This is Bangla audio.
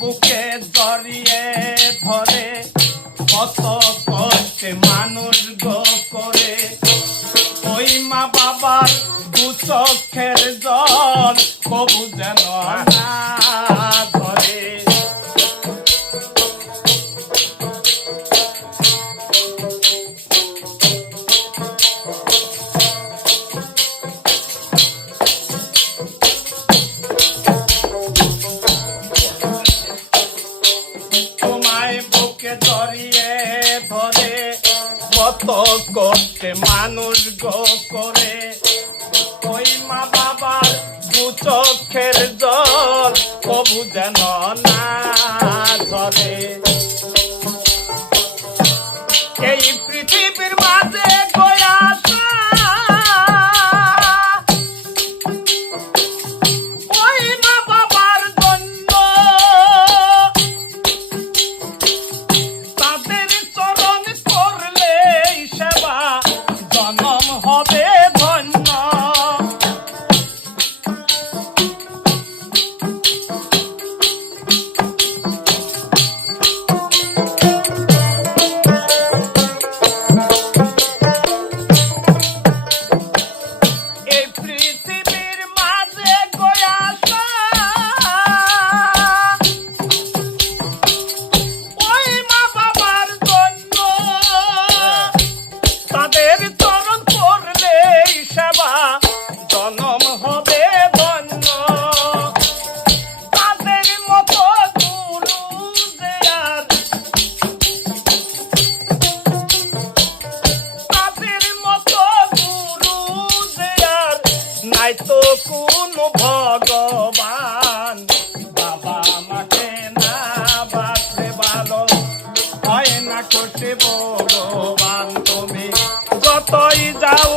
বুকে জড়িয়ে ধরে কত কষ্টে মানুষ গো করে ওই মা বাবার দু চোখের জল কবু যেন না ধরে। জড়িয়ে ধরে কত কষ্টে মানুষ গো করে ওই মা বাবার দু চোখের জল কবু যেন না ধরে। এই পৃথিবীর মাঝে গয়াসা ওই মা বাবার জন্য তাদের চরণ করলে সেবা জনম হবে ধন্য। তো কোন ভগবান বাবা আমাকে না বাঁচলে ভালো হয় না করতে ভগবান তুমি যতই যাও